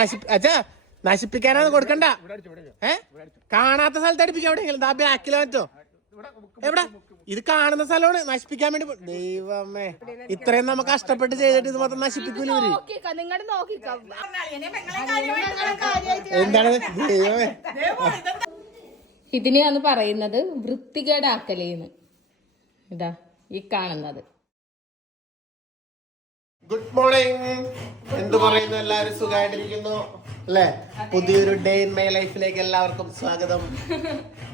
അച്ഛാ നശിപ്പിക്കാനാണ് കൊടുക്കണ്ട. ഏ? കാണാത്ത സ്ഥലത്ത് അടിപ്പിക്കാം എവിടെയെങ്കിലും ദാ ബാക്കിലോ മറ്റോ എവിടെ? ഇത് കാണുന്ന സ്ഥലമാണ്. നശിപ്പിക്കാൻ വേണ്ടി ദൈവമേ. ഇത്രയും നമുക്ക് കഷ്ടപ്പെട്ട് ചെയ്തിട്ട് ഇത് മൊത്തം നശിപ്പിക്കൂല എന്താണ്? ദൈവമേ. ഇതിനെയാണ് പറയുന്നത് വൃത്തികേടാക്കലേന്ന്. ഇതാ ഈ കാണുന്നത്. ഗുഡ് മോർണിംഗ് എന്ത് പറയുന്നു? എല്ലാവരും സുഖമായിട്ടിരിക്കുന്നു? അല്ലെ? പുതിയൊരു ഡേ ഇൻ മൈ ലൈഫിലേക്ക് എല്ലാവർക്കും സ്വാഗതം.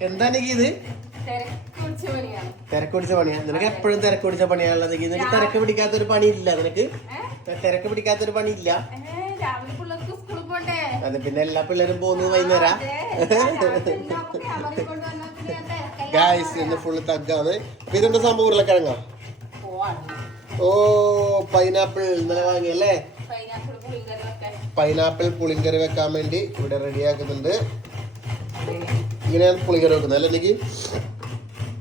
എന്താണ് ഇത്? തിരക്ക് പിടിച്ച പണിയാ? നിനക്ക് എപ്പോഴും തിരക്ക് പിടിച്ച പണിയാണുള്ളത് നിനക്ക് തിരക്ക് പിടിക്കാത്തൊരു പണി ഇല്ല നിനക്ക് തിരക്ക് പിടിക്കാത്തൊരു പണി ഇല്ല അതെ പിന്നെ എല്ലാ പിള്ളേരും പോകുന്നു വൈകുന്നേരം? ഗായ്സ് ഇന്ന് ഫുള്ള് തഗ്ഗാണ് ഇതിന്റെ സംഭവം? ഉരുളക്കിഴങ്ങ? ഓ പൈനാപ്പിൾ ഇന്നലെ വാങ്ങിയല്ലേ? പൈനാപ്പിൾ പുളിങ്കറി വെക്കാൻ. വേണ്ടി ഇവിടെ റെഡിയാക്കുന്നുണ്ട് ഇങ്ങനെയാണ് പുളിങ്കറി വെക്കുന്നത് അല്ലേ എനിക്ക്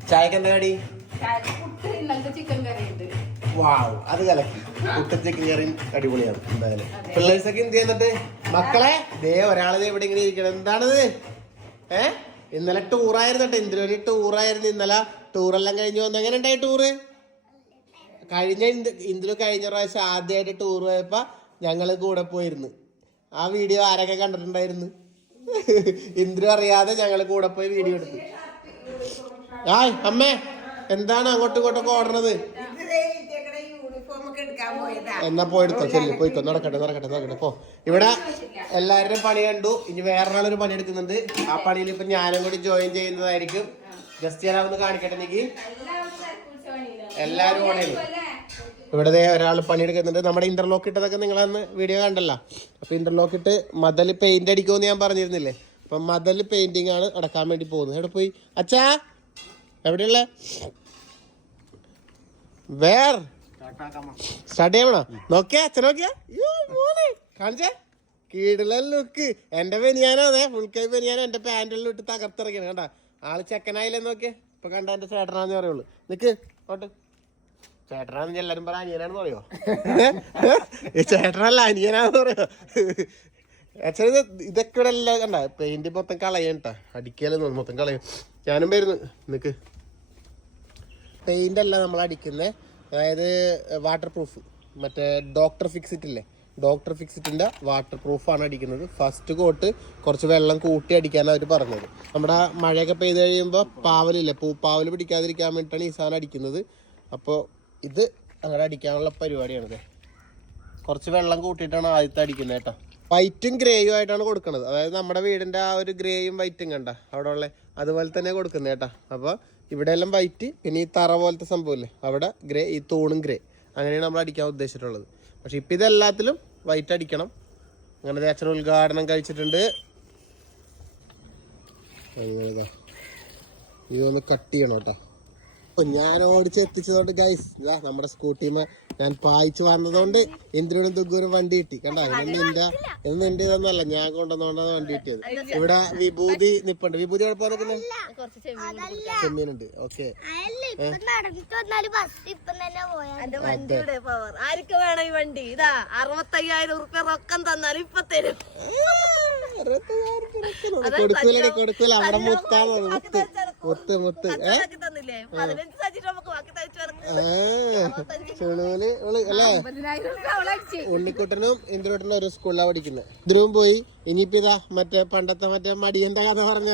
ചായക്ക് എന്താ കടി? വാവ് അത് കലക്കി. പുട്ടും ചിക്കൻ കറിയും അടിപൊളിയാണ് എന്തായാലും. പിള്ളേഴ്സൊക്കെ എന്ത് ചെയ്യുന്നുണ്ട്? മക്കളെ ദേ ഒരാളെ ഇവിടെ ഇങ്ങനെ ഇരിക്കണം എന്താണത്? ഏ? ഇന്നലെ ടൂറായിരുന്നു കേട്ടോ ഇന്ദിരൊരു ടൂറായിരുന്നു ഇന്നലെ? ടൂറെല്ലാം കഴിഞ്ഞു വന്നു? എങ്ങനെ ഉണ്ടായി ടൂറ് കഴിഞ്ഞ ഇന്ദിര കഴിഞ്ഞ പ്രാവശ്യം ആദ്യമായിട്ട് ടൂർ പോയപ്പോൾ ഞങ്ങൾ കൂടെ പോയിരുന്നു. ആ വീഡിയോ ആരൊക്കെ കണ്ടിട്ടുണ്ടായിരുന്നു? ഇന്ദിര അറിയാതെ ഞങ്ങൾ കൂടെ പോയി വീഡിയോ എടുത്തു. ആയ് അമ്മേ എന്താണ് അങ്ങോട്ടും ഇങ്ങോട്ടൊക്കെ ഓടണത്? എന്നാ പോയെടുത്തോ ചെല്ലി പോയിക്കോ നടക്കട്ടെ നടക്കട്ടെ നടക്കട്ടെ പോ. ഇവിടെ എല്ലാവരുടെയും പണി കണ്ടു. ഇനി വേറൊരാളൊരു പണി എടുക്കുന്നുണ്ട്. ആ പണിയിൽ ഇപ്പൊ ഞാനും കൂടി ജോയിൻ ചെയ്യുന്നതായിരിക്കും. ജസ്റ്റ് ഞാൻ ഒന്ന് കാണിക്കട്ടെ എനിക്ക് എല്ലാരും ഓണേലും ഇവിടെ ദേ ഒരാൾ പണിയെടുക്കുന്നുണ്ട്. നമ്മുടെ ഇന്റർലോക്ക് ഇട്ടതൊക്കെ നിങ്ങൾ അന്ന് വീഡിയോ കണ്ടല്ലോ. അപ്പൊ ഇന്റർലോക്ക് ഇട്ട് മതൽ പെയിന്റ് അടിക്കുമെന്ന് ഞാൻ പറഞ്ഞിരുന്നില്ലേ? അപ്പൊ മതൽ പെയിന്റിംഗ് ആണ് അടക്കാൻ വേണ്ടി പോകുന്നത്. എവിടെ പോയി? അച്ഛാ എവിടെയുള്ള? വേർ. സ്റ്റാർട്ട് ചെയ്യണോ? നോക്കിയാ അച്ഛൻ നോക്കിയാ? കാണിച്ചേ? കീടിലെ ലുക്ക് എന്റെ പെനിയാനോ അതെ ഫുൾ കൈ പെനിയാനോ എന്റെ പാന്റെല്ലാം ഇട്ട് തകർത്തിറങ്ങിയാണ് കണ്ട? ആൾ ചെക്കനായില്ലേ നോക്കിയേ? ഇപ്പൊ കണ്ട എന്റെ ചേട്ടനാന്ന് പറയുള്ളൂ. നിക്ക് ഓട്ട് ചേട്ടനാന്ന് എല്ലാരും പറ അനിയനാണെന്ന് പറയോ? ചേട്ടനല്ല അനിയനാണെന്ന് പറയോ? ഇത് ഇതൊക്കെ ഇവിടെ എല്ലാം കണ്ട? പെയിന്റ് മൊത്തം കളയണ്ട അടിക്കലെന്ന് മൊത്തം കളയും. ഞാനും വരുന്നു. നിക്ക്. പെയിന്റ് അല്ല നമ്മൾ അടിക്കുന്നത് അതായത് വാട്ടർ പ്രൂഫ് മറ്റേ ഡോക്ടർ ഫിക്സിറ്റ് ഇല്ലേ ഡോക്ടർ ഫിക്സിറ്റിന്റെ വാട്ടർ പ്രൂഫാണ് അടിക്കുന്നത്. ഫസ്റ്റ് കോട്ട് കുറച്ച് വെള്ളം കൂട്ടി അടിക്കാനാണ് അവർ പറഞ്ഞത്. നമ്മുടെ മഴയൊക്കെ പെയ്ത് കഴിയുമ്പോൾ പാവലില്ലേ? പൂപ്പാവൽ പിടിക്കാതിരിക്കാൻ വേണ്ടിയിട്ടാണ് ഈ സാധനം അടിക്കുന്നത്. അപ്പോൾ ഇത് അങ്ങനെ അടിക്കാനുള്ള പരിപാടിയാണിത് കുറച്ച് വെള്ളം കൂട്ടിയിട്ടാണ് ആദ്യത്തെ അടിക്കുന്നത് കേട്ടോ. വൈറ്റും ഗ്രേയും ആയിട്ടാണ് കൊടുക്കുന്നത് അതായത് നമ്മുടെ വീടിന്റെ ആ ഒരു ഗ്രേയും വൈറ്റും കണ്ട അവിടെ ഉള്ള അതുപോലെ തന്നെ കൊടുക്കുന്നത് കേട്ടോ. അപ്പോൾ ഇവിടെ എല്ലാം വൈറ്റ് പിന്നെ ഈ തറ പോലത്തെ സംഭവമില്ലേ? അവിടെ ഗ്രേ ഈ തൂണും ഗ്രേ അങ്ങനെയാണ് നമ്മൾ അടിക്കാൻ ഉദ്ദേശിച്ചിട്ടുള്ളത്. പക്ഷെ ഇപ്പം ഇതെല്ലാത്തിലും വൈറ്റ് അടിക്കണം. അങ്ങനെ അച്ഛൻ ഉദ്ഘാടനം കഴിച്ചിട്ടുണ്ട്. ഇതൊന്ന് കട്ട് ചെയ്യണം കേട്ടോ. ഞാൻ ഓടിച്ച് എത്തിച്ചതുകൊണ്ട് ഗൈസ് നമ്മുടെ സ്കൂട്ടിമ ഞാൻ പായിച്ചു വന്നതുകൊണ്ട് ഇന്ദ്രനും ദുഗ്ഗൂരും വണ്ടി കിട്ടി. കണ്ട? ഇന്ന് എന്റെ ഇതൊന്നല്ല ഞാൻ കൊണ്ടുവന്നോണ്ടാണ് വണ്ടി കിട്ടിയത്. ഇവിടെ വിഭൂതി നിപ്പുണ്ട്. വിഭൂതി പോകാൻ ചെമ്മീനുണ്ട് ഓക്കെ. ആർക്ക് വേണം ഈ വണ്ടി? ഇതാ അറുപത്തയ്യായിരം ഉറുപ്പ്യ റൊക്കം തന്നാലും ഇപ്പൊ തരും. കൊടുക്കൂലടി കൊടുക്കൂല. അവിടെ മുത്താണ് മുത്ത് മുത്ത് മുത്ത്. ഏ? ബാക്കി തയ്ച്ചു അല്ലേ? ഉണ്ണിക്കുട്ടനും ഇന്ദിരൂട്ടനും ഒരു സ്കൂളിലാണ് പഠിക്കുന്നത് ഇന്ദ്രവും പോയി ഇനിയിപ്പോ ഇതാ മറ്റേ പണ്ടത്തെ മറ്റേ മടിയന്റെ കഥ പറഞ്ഞ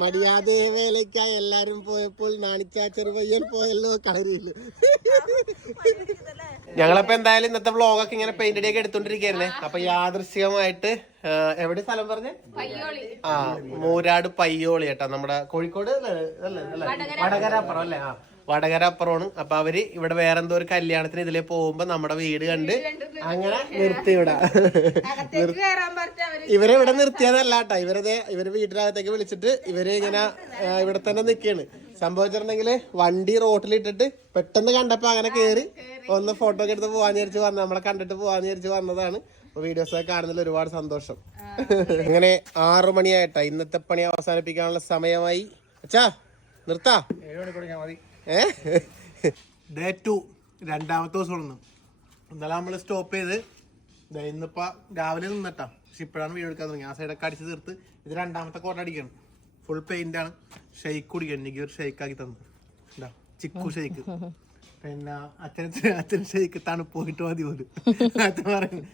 മടിയാതെ വേലയ്ക്കായി എല്ലാരും പോയപ്പോൾ നാണിക്കാ ചെറുപയ്യൻ പോയല്ലോ കളരിയില്ല ഞങ്ങളപ്പോ എന്തായാലും ഇന്നത്തെ വ്ളോഗൊക്കെ ഇങ്ങനെ പെയിന്റ് അടിയൊക്കെ എടുത്തോണ്ടിരിക്കുന്നേ അപ്പൊ യാദൃശ്യമായിട്ട് എവിടെ സ്ഥലം പറഞ്ഞ? ആ മൂരാട് പയ്യോളി കേട്ടോ നമ്മുടെ കോഴിക്കോട് അല്ലേ? അല്ലേ? അല്ലേ? വടകര. പറ അല്ലേ? ആ. വടകര അപ്പുറമാണ് അപ്പൊ അവർ ഇവിടെ വേറെന്തോ ഒരു കല്യാണത്തിന് ഇതിലേ പോകുമ്പോ നമ്മുടെ വീട് കണ്ട് അങ്ങനെ നിർത്തി ഇവിടെ ഇവരെ ഇവിടെ നിർത്തിയതല്ല കേട്ടോ. ഇവരതെ ഇവർ വീട്ടിനകത്തേക്ക് വിളിച്ചിട്ട് ഇവർ ഇങ്ങനെ ഇവിടെ തന്നെ നിക്കാണ്. സംഭവിച്ചിട്ടുണ്ടെങ്കിൽ വണ്ടി റോട്ടിലിട്ടിട്ട് പെട്ടെന്ന് കണ്ടപ്പോ അങ്ങനെ കേറി ഒന്ന് ഫോട്ടോ ഒക്കെ എടുത്ത് പോവാന്ന് വിചാരിച്ച് വന്ന നമ്മളെ കണ്ടിട്ട് പോവാന്ന് വിചാരിച്ച് വന്നതാണ്. വീഡിയോസ് ഒക്കെ കാണുന്നതിൽ ഒരുപാട് സന്തോഷം. അങ്ങനെ ആറു മണിയായിട്ടാ. ഇന്നത്തെ പണി അവസാനിപ്പിക്കാനുള്ള സമയമായി. അച്ഛാ നിർത്താ. ഏ ഡേ ടു രണ്ടാമത്തെ ദിവസം ഇന്നലെ നമ്മൾ സ്റ്റോപ്പ് ചെയ്ത് ഇന്നിപ്പോൾ ഇന്നിപ്പോ രാവിലെ നിന്നിട്ടാ. പക്ഷെ ഇപ്പോഴാണ് വീട് എടുക്കാൻ തുടങ്ങി ആ സൈഡൊക്കെ അടിച്ച് തീർത്ത് ഇത് രണ്ടാമത്തെ കോട്ട അടിക്കണം. ഫുൾ പെയിന്റ് ആണ്. ഷെയ്ക്ക് കുടിക്കണം എനിക്ക് ഒരു ഷെയ്ക്ക് ആക്കി തന്നു. എന്താ ചിക്കു ഷെയ്ക്ക് പിന്നെ അച്ഛൻ അച്ഛൻ ഷെയ്ക്ക് തണുപ്പ് പോയിട്ട് മതി പോലും. അച്ഛൻ പറയുന്നു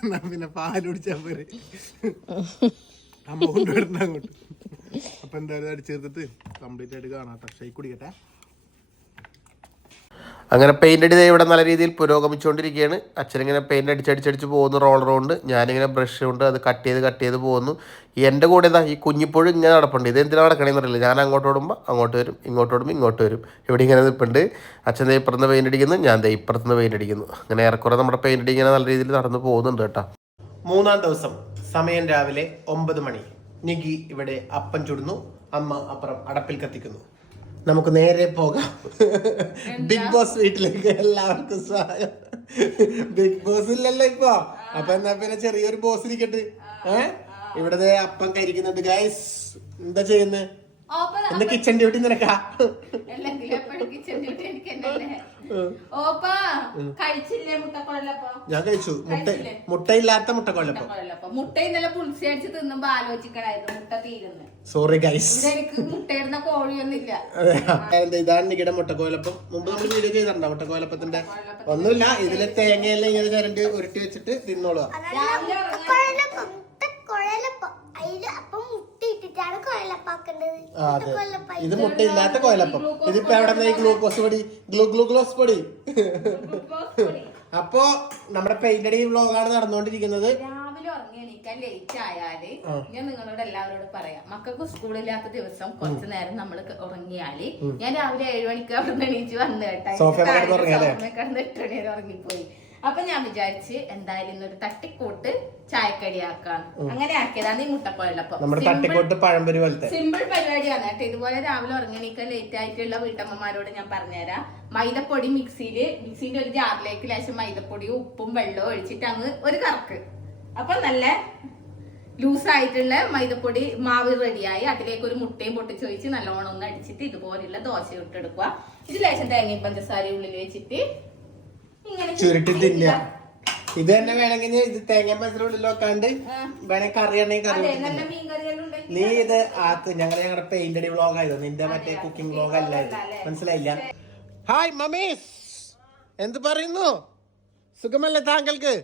എന്നാ പിന്നെ പാൽ കുടിച്ചാൽ പോരെ. അമ്മ കൊണ്ടുവരണ്ട അങ്ങോട്ട്. അപ്പൊ എന്തായാലും അടിച്ചേർത്തിട്ട് കംപ്ലീറ്റ് ആയിട്ട് കാണാം ഷെയ്ക്ക് കുടിക്കട്ടെ. അങ്ങനെ പെയിന്റ് അടി ദേ ഇവിടെ നല്ല രീതിയിൽ പുരോഗമിച്ചുകൊണ്ടിരിക്കുകയാണ്. അച്ഛനിങ്ങനെ പെയിന്റ് അടിച്ചടിച്ചടിച്ച് പോകുന്നു റോളർ കൊണ്ട്. ഞാനിങ്ങനെ ബ്രഷ് കൊണ്ട് അത് കട്ട് ചെയ്ത് കട്ട് ചെയ്ത് പോകുന്നു. എന്റെ കൂടെ എന്താ ഈ കുഞ്ഞിപ്പോഴും ഇങ്ങനെ നടപ്പുണ്ട്. ഇത് എന്തിനാണ് നടക്കണേന്ന് അറിയില്ല. ഞാൻ അങ്ങോട്ട് ഓടുമ്പോൾ അങ്ങോട്ട് വരും ഇങ്ങോട്ട് ഓടുമ്പോൾ ഇങ്ങോട്ട് വരും. ഇവിടെ ഇങ്ങനെ നിൽപ്പുണ്ട്. അച്ഛൻ ദേ ഇപ്പുറത്ത് പെയിന്റ് അടിക്കുന്നു ഞാൻ ദേ ഇപ്പുറത്ത് നിന്ന് പെയിന്റ് അടിക്കുന്നു. അങ്ങനെ ഏറെക്കുറെ നമ്മുടെ പെയിന്റ് അടി ഇങ്ങനെ നല്ല രീതിയിൽ നടന്നു പോകുന്നുണ്ട് കേട്ടോ. മൂന്നാം ദിവസം സമയം രാവിലെ ഒമ്പത് മണി. നിഗി ഇവിടെ അപ്പം ചുടുന്നു അമ്മ അപ്പുറം അടപ്പിൽ കത്തിക്കുന്നു. നമുക്ക് നേരെ പോകാം. ബിഗ് ബോസ് വീട്ടിലേക്ക് എല്ലാവർക്കും സ്വാഗതം. ബിഗ് ബോസ് ഇല്ലല്ലോ ഇപ്പൊ. അപ്പൊ എന്നാ പിന്നെ ചെറിയൊരു ബോസ് ഇരിക്കട്ടെ. ഏ? ഇവിടെ ദേ അപ്പം കരിക്കുന്നുണ്ട്. ഗൈസ് എന്താ ചെയ്യുന്നത് എന്താ കിച്ചൺ ഡ്യൂട്ടി നിനക്കാ? കിച്ചൺ ഡ്യൂട്ടി എനിക്ക് ഞാൻ കഴിച്ചു. മുട്ട മുട്ടയില്ലാത്ത മുട്ടക്കൊള്ളപ്പം മുട്ടക്കുഴലപ്പം മുട്ട ഇന്നലെ പുളിസി അടിച്ച് തിന്നുമ്പോ ആലോചിക്കണായിരുന്നു. മുട്ട തീരുന്നു. സോറി ഗൈസ് ഇതെനിക്ക് മുട്ടയിടുന്ന കോഴിയൊന്നുമില്ല. ഇതാണ് നികിടെ മുട്ടക്കോലപ്പം. മുമ്പ് നമ്മൾ വീഡിയോ ചെയ്തിട്ടുണ്ടോ മുട്ടക്കോലപ്പത്തിന്റെ? ഒന്നുമില്ല. ഇതിലെ തേങ്ങയെല്ലാം ഇങ്ങനെ ചിരണ്ട് ഉരുട്ടി വെച്ചിട്ട് തിന്നോളുക മുട്ട മുട്ട അതെ. ഇത് മുട്ടയില്ലാത്ത കോയലപ്പം. ഇതിപ്പോ എവിടെ നിന്നായി ഗ്ലൂക്കോസ് പൊടി? ഗ്ലൂ ഗ്ലൂക്കോസ് പൊടി. അപ്പോ നമ്മുടെ പെയിന്റടി വ്ലോഗാണ് നടന്നുകൊണ്ടിരിക്കുന്നത്. രാവിലെ ഉറങ്ങി എണീക്കാൻ ലേറ്റ് ആയാൽ ഞാൻ നിങ്ങളോട് എല്ലാവരോടും പറയാം. മക്കൾക്ക് സ്കൂളില്ലാത്ത ദിവസം കുറച്ചു നേരം നമ്മൾ ഉറങ്ങിയാൽ ഞാൻ രാവിലെ ഏഴു മണിക്ക് അവിടെ നിന്ന് എണീച്ച് വന്നു കേട്ടാ. കിടന്ന് എട്ട് മണി വരെ ഉറങ്ങിപ്പോയി. അപ്പൊ ഞാൻ വിചാരിച്ച് എന്തായാലും ഇന്നൊരു തട്ടിക്കൂട്ട് ചായക്കടി ആക്കാം അങ്ങനെ ആക്കിയതാണ് ഈ പഴംപൊരി സിമ്പിൾ പരിപാടിയാണ്. കേട്ടോ ഇതുപോലെ രാവിലെ ഉറങ്ങണിക്ക ലേറ്റ് ആയിട്ടുള്ള വീട്ടമ്മമാരോട് ഞാൻ പറഞ്ഞുതരാം. മൈദപ്പൊടി മിക്സിയിൽ മിക്സിന്റെ ഒരു ജാറിലേക്ക് ലേശം മൈദപ്പൊടിയും ഉപ്പും വെള്ളവും ഒഴിച്ചിട്ട് അങ്ങ് ഒരു കറക്ക്. അപ്പൊ നല്ല ലൂസ് ആയിട്ടുള്ള മൈദപ്പൊടി മാവ് റെഡിയായി അതിലേക്ക് ഒരു മുട്ടയും പൊട്ടിച്ചൊഴിച്ച് നല്ലോണം ഒന്ന് അടിച്ചിട്ട് ഇതുപോലെയുള്ള ദോശ ഇട്ടെടുക്കുക ഇത് ലേശം തേങ്ങയും പഞ്ചസാരയും ഉള്ളിൽ വെച്ചിട്ട് ചുരുട്ടി തിന്നുക ഇത് തന്നെ വേണമെങ്കിൽ ഇത് തേങ്ങ പഞ്ചസാര ഉള്ളിൽ വെക്കാണ്ട് വേണേ കറി ആണെങ്കിൽ കറി അതെ നല്ല തിന്നാം. മീൻകറിയെല്ലാം നീ ഇത് ആത്ത് ഞങ്ങൾ ഞങ്ങളുടെ പെയിന്റ് അടി വ്ളോഗ് ആയത്. നിന്റെ മറ്റേ കുക്കിംഗ് വ്ളോഗ് അല്ല ഇത്. മനസ്സിലായില്ല? ഹായ് മമീസ് എന്ത് പറയുന്നു? സുഖമല്ലേ താങ്കൾക്ക്?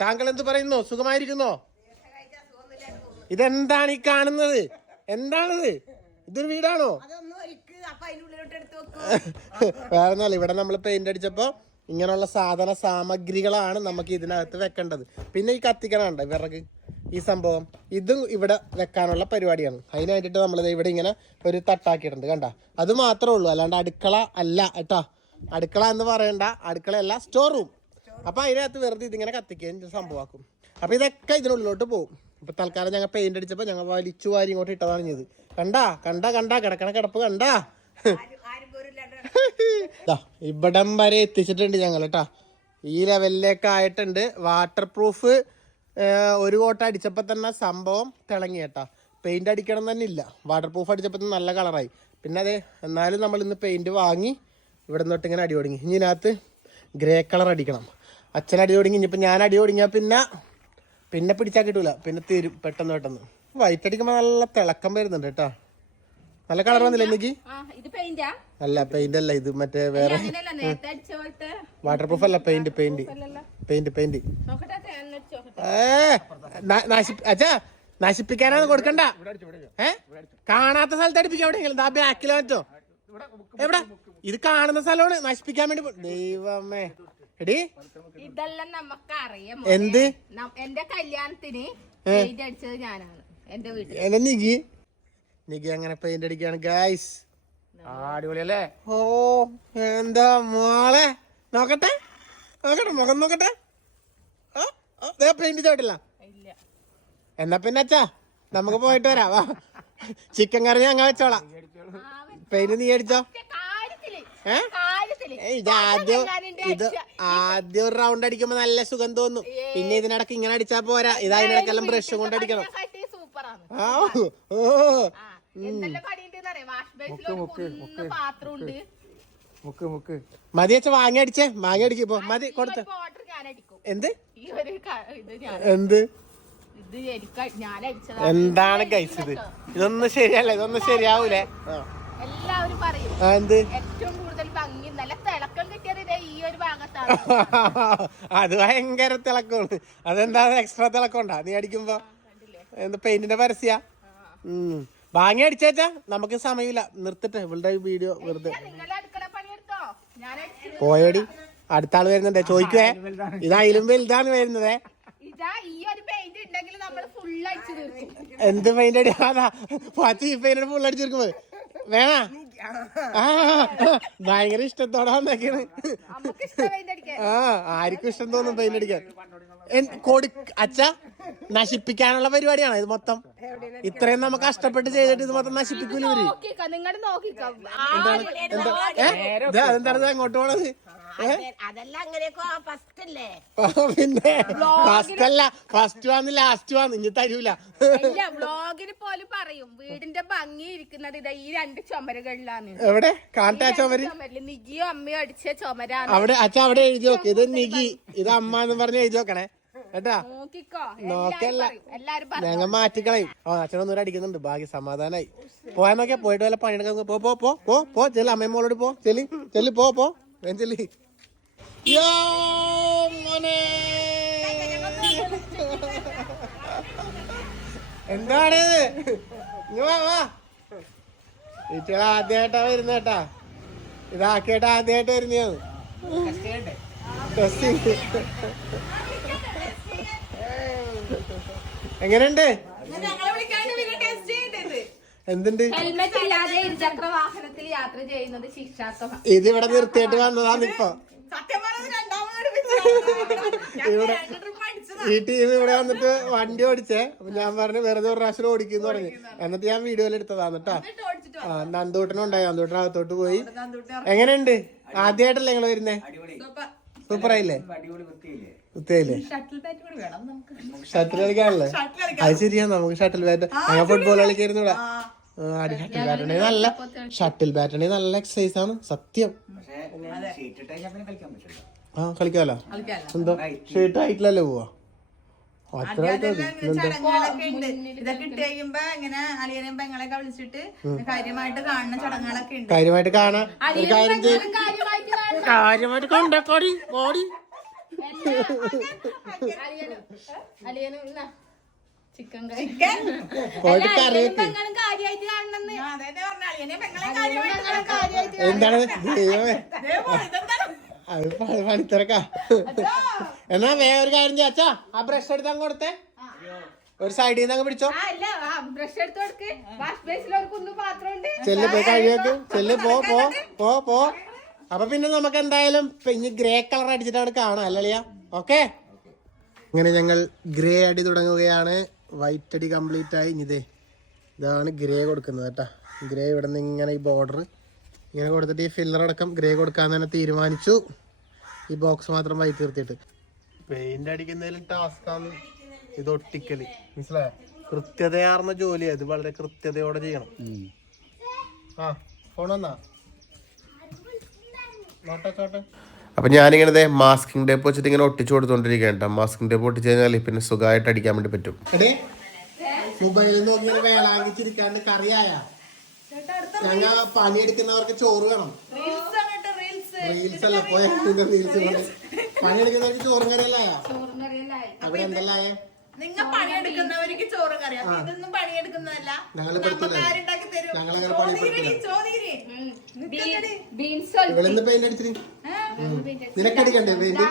താങ്കൾ എന്ത് പറയുന്നു? സുഖമായിരിക്കുന്നോ? ഇതെന്താണ് ഈ കാണുന്നത്? എന്താണിത്? ഇതൊരു വീടാണോ? വേറെ ഒന്നല്ല ഇവിടെ നമ്മൾ പെയിന്റ് അടിച്ചപ്പോ ഇങ്ങനെയുള്ള സാധന സാമഗ്രികളാണ് നമുക്ക് ഇതിനകത്ത് വെക്കേണ്ടത്. പിന്നെ ഈ കത്തിക്കണുണ്ട് വിറക്? ഈ സംഭവം. ഇതും ഇവിടെ വെക്കാനുള്ള പരിപാടിയാണ്. അതിനായിട്ട് നമ്മൾ ഇവിടെ ഇങ്ങനെ ഒരു തട്ടാക്കിയിട്ടുണ്ട് കണ്ട? അത് മാത്രമേ ഉള്ളൂ അല്ലാണ്ട് അടുക്കള അല്ല കേട്ടാ? അടുക്കള എന്ന് പറയണ്ട അടുക്കള അല്ല സ്റ്റോർ റൂം അപ്പൊ അതിനകത്ത് വെറുതെ ഇതിങ്ങനെ കത്തിക്കുകയും സംഭവമാക്കും. അപ്പൊ ഇതൊക്കെ ഇതിനുള്ളിലോട്ട് പോകും. ഇപ്പൊ തൽക്കാലം ഞങ്ങൾ പെയിന്റ് അടിച്ചപ്പോ ഞങ്ങൾ വലിച്ചു വാരി ഇങ്ങോട്ട് ഇട്ടതാണ് ചെയ്ത് കണ്ടാ? കണ്ടാ കണ്ടാ? കിടക്കണ കിടപ്പ് കണ്ടാ? ഇവിടം വരെ എത്തിച്ചിട്ടുണ്ട് ഞങ്ങൾ കേട്ടാ ഈ ലെവലിലേക്ക് ആയിട്ടുണ്ട് വാട്ടർ പ്രൂഫ് ഒരു കോട്ട അടിച്ചപ്പോൾ തന്നെ സംഭവം തിളങ്ങി കേട്ടാ പെയിന്റ് അടിക്കണം തന്നെ ഇല്ല. വാട്ടർ പ്രൂഫ് അടിച്ചപ്പോൾ നല്ല കളറായി പിന്നെ അതെ എന്നാലും നമ്മൾ ഇന്ന് പെയിന്റ് വാങ്ങി ഇവിടെ നിന്ന് ഇങ്ങനെ അടി തുടങ്ങി ഇനി ഇതിനകത്ത് ഗ്രേ കളർ അടിക്കണം. അച്ഛൻ അടി തുടങ്ങി ഇനിയിപ്പോൾ ഞാൻ അടി തുടങ്ങിയാൽ പിന്നെ പിന്നെ പിടിച്ചാൽ കിട്ടൂല. പിന്നെ തീരും പെട്ടെന്ന് പെട്ടെന്ന്. വൈറ്റ് അടിക്കുമ്പോൾ നല്ല തിളക്കം വരുന്നുണ്ട് കേട്ടോ. നല്ല കളർ വന്നില്ല എനിക്ക് ആ ഇത് പെയിന്റാ അല്ല പെയിന്റ് അല്ല ഇത് മറ്റേ വേറെ. വാട്ടർ പ്രൂഫ് അല്ല പെയിന്റ് പെയിന്റ് പെയിന്റ് പെയിന്റ് ഏ അച്ഛാ നശിപ്പിക്കാനാണ് കൊടുക്കണ്ട. ഏ? കാണാത്ത സ്ഥലത്ത് അടിപ്പിക്കാം എവിടെയെങ്കിലും. ദാ ബാക്കിലോ മറ്റോ. എവിടെ? ഇത് കാണുന്ന സ്ഥലമാണ്. നശിപ്പിക്കാൻ വേണ്ടി ദൈവമേ. എടി? ഇതെല്ലാം നമുക്ക് അറിയാം എന്ത്? എന്റെ കല്യാണത്തിന് പെയിന്റ് അടിച്ചത് ഞാനാണ്. എന്റെ വീട്ടിൽ എന്നെ നികി. നികി അങ്ങനെ പെയിന്റ് അടിക്കാണ്. ഗായ്സ് അടിപൊളിയല്ലേ? ഓ എന്താ മോളെ? നോക്കട്ടെ. നോക്കട്ടെ മുഖം നോക്കട്ടെ. പെയിന്റ് ചോട്ടില്ല ഇല്ല. എന്നാ പിന്നെ അച്ഛാ നമുക്ക് പോയിട്ട് വരാം. വാ. ചിക്കൻ കറി ഞങ്ങൾ വെച്ചോളാം. പെയിന്റ് നീ അടിച്ചോ. ഇത് ആദ്യം ഇത് ആദ്യം ഒരു റൗണ്ട് അടിക്കുമ്പോ നല്ല സുഖം തോന്നും. പിന്നെ ഇതിനിടക്ക് ഇങ്ങനെ അടിച്ചാ പോരാ. ഇത് അതിനിടക്കെല്ലാം ബ്രഷ് കൊണ്ട് അടിക്കണം. സൂപ്പറാണ്. ആ ഓ മുക്ക് മുക്ക് മതി അച്ഛ വാങ്ങി അടിച്ചേ. വാങ്ങി അടിക്കും. ഇപ്പൊ മതി കൊടുത്ത. എന്ത്? ഈ ഈ ഇത് ഞാൻ എന്ത്? ഇത് എനിക്ക് ഞാൻ അടിച്ചതാ. എന്താണ് കഴിച്ചത് ഇതൊന്നും ശരിയല്ല ഇതൊന്നും ശരിയാവൂലേ? എല്ലാവരും പറയും. എന്ത്? ഏറ്റവും കൂടുതൽ ഭംഗി നല്ല തിളക്കം കിട്ടിയത് ഇതേ ഈ ഒരു ഭാഗത്താണ്. അത് ഭയങ്കര തിളക്കമാണ് അതെന്താ എക്സ്ട്രാ തിളക്കണ്ടാ നീ അടിക്കുമ്പോ? എന്താ പെയിന്റിന്റെ പരസ്യ? ഭാങ്ങി അടിച്ചേച്ചാ? നമുക്ക് സമയമില്ല. നിർത്തിട്ടെ ഇവളുടെ വീഡിയോ വെറുതെ. പോയടി. അടുത്ത ആൾ വരുന്നുണ്ടേ. ചോദിക്കുവേ? ഇതായാലും വലുതാണ് വരുന്നതേ. എന്ത് പെയിന്റ് അടിയാ പച്ച ഈ പെയിന്റ് ഫുൾ അടിച്ചിരിക്കുന്നത് വേണ? ഭയങ്കര ഇഷ്ടത്തോടെ വന്നേക്കാണ്. ആ ആർക്കും ഇഷ്ടം തോന്നും പെയിന്റ് അടിക്കാൻ. കൊടു അച്ഛ നശിപ്പിക്കാനുള്ള പരിപാടിയാണ് ഇത് മൊത്തം. ഇത്രയും നമുക്ക് കഷ്ടപ്പെട്ട് ചെയ്തിട്ട് ഇത് മൊത്തം നശിപ്പിക്കൂല ഇവർ? എന്താ അതെന്താണ് അങ്ങോട്ട് പോണത്? ഏ? അതെല്ലാം അങ്ങനെയൊക്കെ ഫസ്റ്റ് അല്ലേ? ആ, പിന്നെ ഫസ്റ്റ് അല്ല ഫസ്റ്റ് വന്ന് ലാസ്റ്റ് വന്ന് ഇനി തരൂല. ഇല്ല വ്ളോഗിന് പോലും പറയും വീടിന്റെ ഭംഗി ഇരിക്കുന്നത് ഇതാ ഈ രണ്ട് ചുമരുകളിലാണ്. എവിടെ? കാട്ടാ ചുമര്? ചുമരിൽ അമ്മയോ അടിച്ച ചുമരാണ്. അവിടെ അച്ഛ അവിടെ എഴുതി നോക്ക്. ഇത് നികി ഇത് അമ്മ എന്ന് പറഞ്ഞ് എഴുതി നോക്കണേ. കേട്ടാ? നോക്കിക്കോ. നോക്കല്ല. ഞങ്ങൾ മാറ്റിക്കളയും. ഓ അച്ഛനൊന്നും അടിക്കുന്നുണ്ട്. ഭാഗ്യ സമാധാനായി. പോയാ നോക്കിയാ പോയിട്ട് വല്ല പണിയെടുക്കാൻ പോ പോ പോ പോ ചെല്ലി. അമ്മയും മോളോട് പോ ചെല്ലി. ചെല്ലി പോ പോ. മോനെ. എന്താണ്? വാ ആദ്യമായിട്ടാ വരുന്ന കേട്ടാ. ഇതാക്കിയിട്ട് ആദ്യമായിട്ട് വരുന്നതാണ് ടെസ്റ്റിംഗ് എങ്ങനെയുണ്ട്? എന്തുണ്ട്? ഹെൽമെറ്റ് ഇല്ലാതെ ഇരുചക്ര വാഹനത്തിൽ യാത്ര ചെയ്യുന്നത് ശിക്ഷാർത്ഥമാണ് ഇത് ഇവിടെ നിർത്തിയിട്ട് വന്നതാണ് ഇപ്പൊ ഇവിടെ ഈ ടീം ഇവിടെ വന്നിട്ട് വണ്ടി ഓടിച്ചേ. അപ്പൊ ഞാൻ പറഞ്ഞു വെറുതെ ഒരു പ്രാവശ്യം ഓടിക്കുന്നു പറഞ്ഞു. എന്നിട്ട് ഞാൻ വീഡിയോയിൽ എടുത്തതാണ് കേട്ടോ ആ നന്ദൂട്ടനുണ്ടായി. നന്ദൂട്ടൻ അകത്തോട്ട് പോയി. എങ്ങനെയുണ്ട്? ആദ്യമായിട്ടല്ലേ നിങ്ങൾ വരുന്നേ? സൂപ്പർ. ആയില്ലേ? വൃത്തിയായില്ലേ? ഷട്ടിൽ കളിക്കാണല്ലേ അത് ശരിയാ നമുക്ക് ഷട്ടിൽ ബാറ്റ് ഫുട്ബോൾ കളിക്കായിരുന്നു ഇവിടെ. ആ, ഷട്ടിൽ ബാറ്റ് ഉണ്ടെങ്കിൽ നല്ല ഷട്ടിൽ ബാറ്റ് ഉണ്ടെങ്കിൽ നല്ല എക്സസൈസ് ആണ് സത്യം. ആ കളിക്കാലോ? എന്തോ ഷീട്ട് ആയിട്ടില്ലല്ലോ പോവാ. കാര്യമായിട്ട് കാണാം. കാര്യമായിട്ട് അലിയനും ഇന്നാ ചിക്കൻ പെങ്ങളും കാര്യമായിട്ട് കാണണമെന്ന് എന്താണ്? അത് പണിത്തിരക്കാ എന്നാ വേറെ ഒരു കാര്യം ചെയ്യാച്ചാ ആ ബ്രഷ് എടുത്ത് അങ്ങ് കൊടുത്തേ ഒരു സൈഡിൽ നിന്ന് അങ്ങ് പിടിച്ചോ. ആ അല്ല ആ ബ്രഷ് എടുത്ത് കൊടുക്ക്. വാഷ് ബേസിൽ ഒരു കുന്നു പാത്രം ഉണ്ട്. ചെല്ല് പോയി കഴിവേക്ക് ചെല്ല് പോ പോ പോ പോ. അപ്പൊ പിന്നെ നമുക്ക് എന്തായാലും ഇനി ഗ്രേ കളർ അടിച്ചിട്ടാണ് കാണാം അല്ലളിയ ഓക്കെ ഇങ്ങനെ ഞങ്ങൾ ഗ്രേ അടി തുടങ്ങുകയാണ്. വൈറ്റ് അടി കംപ്ലീറ്റ് ആയി. ഇനി ഇതേ ഇതാണ് ഗ്രേ കൊടുക്കുന്നത് കേട്ടാ. ഗ്രേ ഇവിടെ നിന്ന് ഇങ്ങനെ ഈ ബോർഡർ ഇങ്ങനെ കൊടുത്തിട്ട് ഈ ഫില്ലർ അടക്കം ഗ്രേ കൊടുക്കാൻ തന്നെ തീരുമാനിച്ചു. ഈ ബോക്സ് മാത്രം വൈറ്റ് തീർത്തിട്ട് പെയിന്റ് അടിക്കുന്നതിലും ടാസ്ക് ആണ് ഇത് ഒട്ടിക്കൽ. മനസ്സിലായോ? കൃത്യതയാർന്ന ജോലിയാണ് ഇത് വളരെ കൃത്യതയോടെ ചെയ്യണം. ആ ഫോൺ വന്നാ? നോട്ടോട്ടെ അപ്പം ഞാനിങ്ങനെ മാസ്കിംഗ് ടേപ്പ് വെച്ചിട്ട് ഇങ്ങനെ ഒട്ടിച്ചു കൊടുത്തോണ്ടിരിക്കുകയാണ് കേട്ടോ മാസ്കിംഗ് ടേപ്പ് ഒട്ടിച്ച് കഴിഞ്ഞാൽ പിന്നെ സുഖമായിട്ട് അടിക്കാൻ വേണ്ടി പറ്റും. എടേ മൊബൈലിൽ നോക്കി ഇങ്ങനെ വേളാങ്കിച്ചിരിക്കാണ്ട് കറിയായ. ഞങ്ങ പണിയെടുക്കുന്നവർക്ക് ചോറ് വേണം. റീൽസ് അല്ല പോയ റീൽസ് പണിയെടുക്കുന്നവർക്ക് ചോറും കറിയല്ലായ? അവിടെ എന്തെല്ലായ? നിങ്ങ പണിയെടുക്കുന്നവർക്ക് ചോറ് കറിയാം. ഇതൊന്നും പണിയെടുക്കുന്നതല്ല. ഞങ്ങൾ നമുക്ക് ആരുണ്ടാക്കി തരും. ബീൻസ് പെയിന്റ് അടിച്ചിട്ട് നിനക്കടിക്കണ്ടേ പെയിന്റ്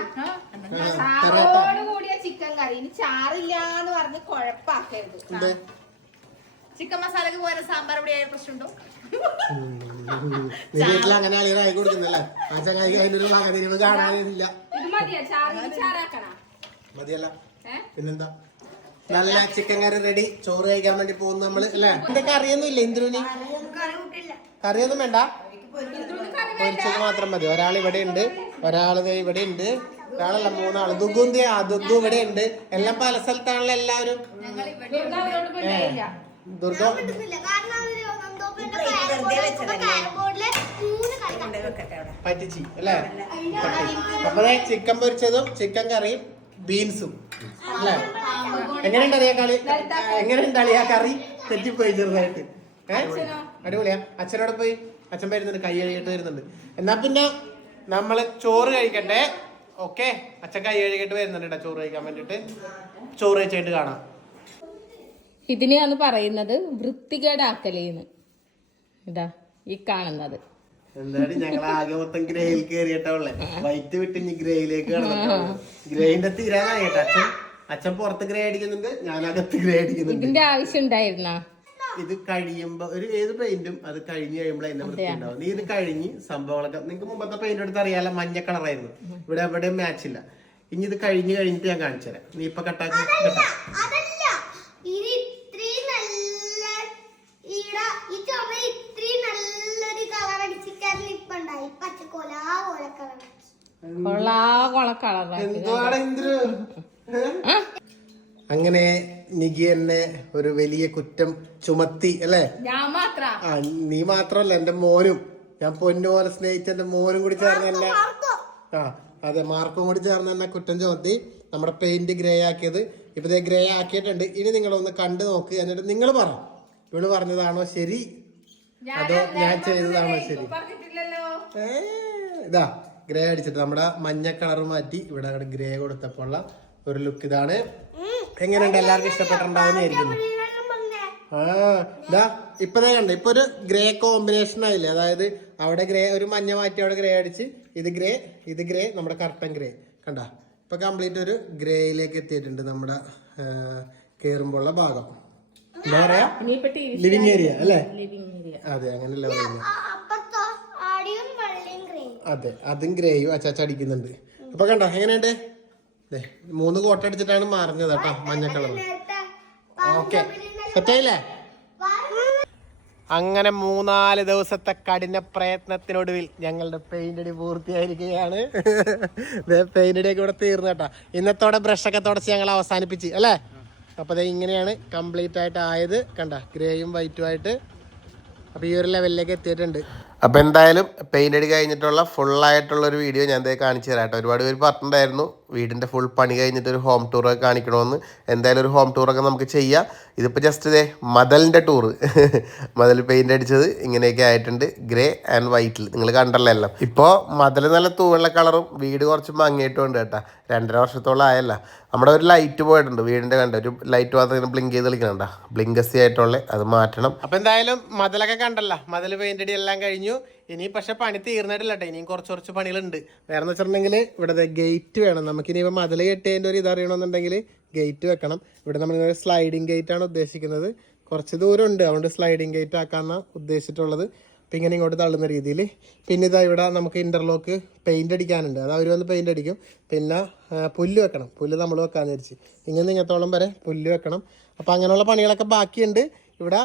ചാറോട് കൂടിയ ചിക്കൻ കറി. ഇനി ചാറില്ലാന്ന് പറഞ്ഞ് കുഴപ്പാക്കരുത്. ചിക്കൻ മസാലക്ക് പോലെ സാമ്പാർ ഇവിടെ ആയ പ്രശ്നമുണ്ടോ? വീട്ടിൽ അങ്ങനെ അളിയനായി കൊടുക്കുന്നല്ലേ? ആ ചങ്ങായി അതിനൊരു വകതിരിവ് കാണാനില്ല മതിയല്ല? പിന്നെന്താ? നല്ല ചിക്കൻ കറി റെഡി ചോറ് കഴിക്കാൻ വേണ്ടി പോകുന്നു നമ്മൾ അല്ലേ? എന്റെ കറിയൊന്നും ഇല്ല ഇന്ദ്രുനി? കറിയൊന്നും വേണ്ട? പൊരിച്ചത് മാത്രം മതി. ഒരാൾ ഇവിടെ ഉണ്ട് ഒരാൾ ഇവിടെ ഉണ്ട്. ഒരാളല്ല മൂന്നാൾ. ദുഗുന്തി? ആ ദുഗു ഇവിടെ ഉണ്ട്. എല്ലാം പല സ്ഥലത്താണല്ലോ എല്ലാവരും. ഏ ദുർഗ പറ്റിച്ചി അല്ലേ? അപ്പൊ ചിക്കൻ പൊരിച്ചതും ചിക്കൻ കറിയും ബീൻസും. അല്ലേ? എങ്ങനെയുണ്ട് അറിയാ കളി? എങ്ങനെയുണ്ട് അറിയാ കറി? തെറ്റിപ്പോയി ചെറുതായിട്ട്. ഏ? അടിപൊളിയാ. അച്ഛനോട് പോയി. അച്ഛൻ വരുന്നുണ്ട്. കൈ കഴുകിയിട്ട് വരുന്നുണ്ട്. എന്നാ പിന്നെ നമ്മൾ ചോറ് കഴിക്കട്ടെ. ഓക്കെ? അച്ഛൻ കൈ കഴുകിയിട്ട് വരുന്നുണ്ട് കേട്ടോ ചോറ് കഴിക്കാൻ വേണ്ടിട്ട് ചോറ് കഴിച്ചിട്ട് കാണാം. ഇതിനെയാണ് പറയുന്നത് വൃത്തികേടാക്കലേന്ന്. ഇതാ ഈ കാണുന്നത്. എന്തായാലും ഞങ്ങൾ ആകെ മൊത്തം ഗ്രേയിൽ കയറിയിട്ടേ വൈറ്റ് വിട്ട് ഇനി ഗ്രേയിലേക്ക് ഗ്രഹിന്റെ ഗ്രേയിന്റെ തീരാനായി അച്ഛൻ അച്ഛൻ പുറത്ത് ഗ്രേ അടിക്കുന്നുണ്ട് ഞാൻ അകത്ത് ഗ്രേ അടിക്കുന്നുണ്ട്. ഇതിന്റെ ആവശ്യം ഉണ്ടായിരുന്ന? ഇത് കഴിയുമ്പോ ഒരു ഏത് പെയിന്റും അത് കഴിഞ്ഞ് കഴിയുമ്പോൾ അതിന്റെ വൃത്തി ഉണ്ടാവും നീ ഇത് കഴിഞ്ഞ് സംഭവങ്ങളൊക്കെ നിങ്ങൾക്ക് മുമ്പത്തെ പെയിന്റ് എടുത്ത് അറിയാലോ മഞ്ഞ കളറായിരുന്നു ഇവിടെ എവിടെയും മാച്ച് ഇല്ല. ഇനി ഇത് കഴിഞ്ഞ് കഴിഞ്ഞിട്ട് ഞാൻ കാണിച്ചു തരാം. നീ ഇപ്പൊ കട്ടാക്കി അങ്ങനെ നികി എന്നെ ഒരു വലിയ കുറ്റം ചുമത്തി അല്ലേ? ആ നീ മാത്രല്ല എന്റെ മോനും. ഞാൻ പൊന്നു പോലെ സ്നേഹിച്ച എന്റെ മോനും കൂടി ചേർന്നല്ല ആ അതെ മാർക്കും കൂടി ചേർന്ന് എന്നെ കുറ്റം ചുമത്തി നമ്മുടെ പെയിന്റ് ഗ്രേ ആക്കിയത്. ഇപ്പൊ ഗ്രേ ആക്കിയിട്ടുണ്ട്. ഇനി നിങ്ങൾ ഒന്ന് കണ്ടു നോക്ക്. എന്നിട്ട് നിങ്ങൾ പറ. ഇവൾ പറഞ്ഞതാണോ ശരി? അതോ ഞാൻ ചെയ്തതാണോ ശരി? ഇതാ ഗ്രേ അടിച്ചിട്ട് നമ്മുടെ മഞ്ഞ കളർ മാറ്റി ഇവിടെ ഗ്രേ കൊടുത്തപ്പോൾ ഒരു ലുക്ക് ഇതാണ്. എങ്ങനെയുണ്ട്? എല്ലാവർക്കും ഇഷ്ടപ്പെട്ടിട്ടുണ്ടാവുന്നതായിരിക്കുന്നു. ആ ഇതാ ഇപ്പതേ കണ്ട ഇപ്പൊ ഒരു ഗ്രേ കോമ്പിനേഷൻ ആയില്ലേ? അതായത് അവിടെ ഗ്രേ ഒരു മഞ്ഞ മാറ്റി അവിടെ ഗ്രേ അടിച്ച് ഇത് ഗ്രേ ഇത് ഗ്രേ നമ്മുടെ കർട്ടൻ ഗ്രേ. കണ്ട? ഇപ്പൊ കംപ്ലീറ്റ് ഒരു ഗ്രേയിലേക്ക് എത്തിയിട്ടുണ്ട് നമ്മുടെ കേറുമ്പോഴുള്ള ഭാഗം. എന്താ പറയാ? ലിവിങ് ഏരിയ അല്ലേ? ലിവിംഗ് ഏരിയ അതെ അങ്ങനെയല്ല പറയുന്നത്. അതെ അതും ഗ്രേയും അച്ചാച്ച അടിക്കുന്നുണ്ട്. അപ്പൊ കണ്ടോ എങ്ങനെയുണ്ട്? മൂന്ന് കോട്ട അടിച്ചിട്ടാണ് മാറുന്നത് കേട്ടോ മഞ്ഞ കളർ ഓക്കെ. സെറ്റായില്ലേ? അങ്ങനെ മൂന്നാൽ ദിവസത്തെ കഠിന പ്രയത്നത്തിനൊടുവിൽ ഞങ്ങളുടെ പെയിന്റ് അടി പൂർത്തിയായിരിക്കുകയാണ്. പെയിന്റ് അടിയൊക്കെ ഇവിടെ തീർന്നു കേട്ടോ. ഇന്നത്തോടെ ബ്രഷൊക്കെ തുടച്ച് ഞങ്ങൾ അവസാനിപ്പിച്ച് അല്ലേ? അപ്പൊ ദേ ഇങ്ങനെയാണ് കംപ്ലീറ്റ് ആയിട്ട് ആയത്. കണ്ട ഗ്രേയും വൈറ്റും ആയിട്ട്. അപ്പൊ ഈ ഒരു ലെവലിലേക്ക് എത്തിയിട്ടുണ്ട്. അപ്പോൾ എന്തായാലും പെയിന്റ് അടി കഴിഞ്ഞിട്ടുള്ള ഫുള്ളായിട്ടുള്ളൊരു വീഡിയോ ഞാൻ ദേ കാണിച്ചു തരാം കേട്ടോ. ഒരുപാട് പേര് പറഞ്ഞിട്ടുണ്ടായിരുന്നു വീടിന്റെ ഫുൾ പണി കഴിഞ്ഞിട്ട് ഒരു ഹോം ടൂറൊക്കെ കാണിക്കണമെന്ന് എന്തായാലും ഒരു ഹോം ടൂറൊക്കെ നമുക്ക് ചെയ്യാം. ഇതിപ്പോൾ ജസ്റ്റ് ഇതേ മതലിന്റെ ടൂറ് മതൽ പെയിന്റ് അടിച്ചത് ഇങ്ങനെയൊക്കെ ആയിട്ടുണ്ട് ഗ്രേ ആൻഡ് വൈറ്റിൽ നിങ്ങൾ കണ്ടല്ലോ. എല്ലാം ഇപ്പോൾ മതൽ നല്ല തൂവെള്ള കളറും വീട് കുറച്ച് മങ്ങിയിട്ടും ഉണ്ട് കേട്ടോ. രണ്ടര വർഷത്തോളം ആയല്ല. നമ്മുടെ ഒരു ലൈറ്റ് പോയിട്ടുണ്ട് വീടിന്റെ കണ്ട? ഒരു ലൈറ്റ് മാത്രം ഇങ്ങനെ ബ്ലിങ്ക് ചെയ്ത് കളിക്കണണ്ട? ബ്ലിങ്കസി ആയിട്ടുള്ളത് അത് മാറ്റണം. അപ്പോൾ എന്തായാലും മതിലൊക്കെ കണ്ടല്ലോ. മതിൽ പെയിന്റ് അടി എല്ലാം കഴിഞ്ഞു. ഇനി പക്ഷെ പണി തീർന്നിട്ടില്ല കേട്ടോ ഇനിയും കുറച്ച് കുറച്ച് പണികളുണ്ട്. വേറെ എന്ന് വെച്ചിട്ടുണ്ടെങ്കിൽ ഇവിടെ ഗേറ്റ് വേണം. നമുക്ക് ഇനി ഇപ്പം മതിൽ കെട്ടിയതിന്റെ ഒരു ഇതറിയണമെന്നുണ്ടെങ്കിൽ ഗേറ്റ് വെക്കണം. ഇവിടെ നമ്മൾ സ്ലൈഡിങ് ഗേറ്റ് ആണ് ഉദ്ദേശിക്കുന്നത്. കുറച്ച് ദൂരം ഉണ്ട് അതുകൊണ്ട് സ്ലൈഡിങ് ഗേറ്റ് ആക്കാമെന്നാണ് ഉദ്ദേശിച്ചിട്ടുള്ളത്. അപ്പം ഇങ്ങനെ ഇങ്ങോട്ട് തള്ളുന്ന രീതിയിൽ പിന്നെ ഇതാ ഇവിടെ നമുക്ക് ഇന്റർലോക്ക് പെയിന്റ് അടിക്കാനുണ്ട്. അത് അവർ വന്ന് പെയിന്റ് അടിക്കും. പിന്നെ പുല്ല് വെക്കണം. പുല്ല് നമ്മൾ വെക്കാമെന്ന് വിചാരിച്ച്. ഇങ്ങനെ ഇങ്ങത്തോളം വരെ പുല്ല് വെക്കണം. അപ്പം അങ്ങനെയുള്ള പണികളൊക്കെ ബാക്കിയുണ്ട്. ഇവിടെ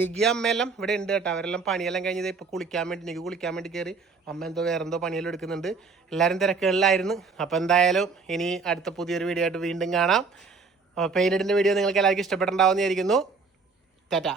നിഗി അമ്മയെല്ലാം ഇവിടെ ഉണ്ട് കേട്ടോ. അവരെല്ലാം പണിയെല്ലാം കഴിഞ്ഞത് ഇപ്പോൾ കുളിക്കാൻ വേണ്ടി നിഗി കുളിക്കാൻ വേണ്ടി കയറി അമ്മ എന്തോ വേറെ എന്തോ പണിയെല്ലാം എടുക്കുന്നുണ്ട്. എല്ലാവരും തിരക്കുകളിലായിരുന്നു. അപ്പോൾ എന്തായാലും ഇനി അടുത്ത പുതിയൊരു വീഡിയോ ആയിട്ട് വീണ്ടും കാണാം. അപ്പോൾ പെയിന്റിന്റെ വീഡിയോ നിങ്ങൾക്ക് എല്ലാവർക്കും ഇഷ്ടപ്പെട്ടിട്ടുണ്ടാവുന്നതായിരിക്കുന്നു ടാറ്റ.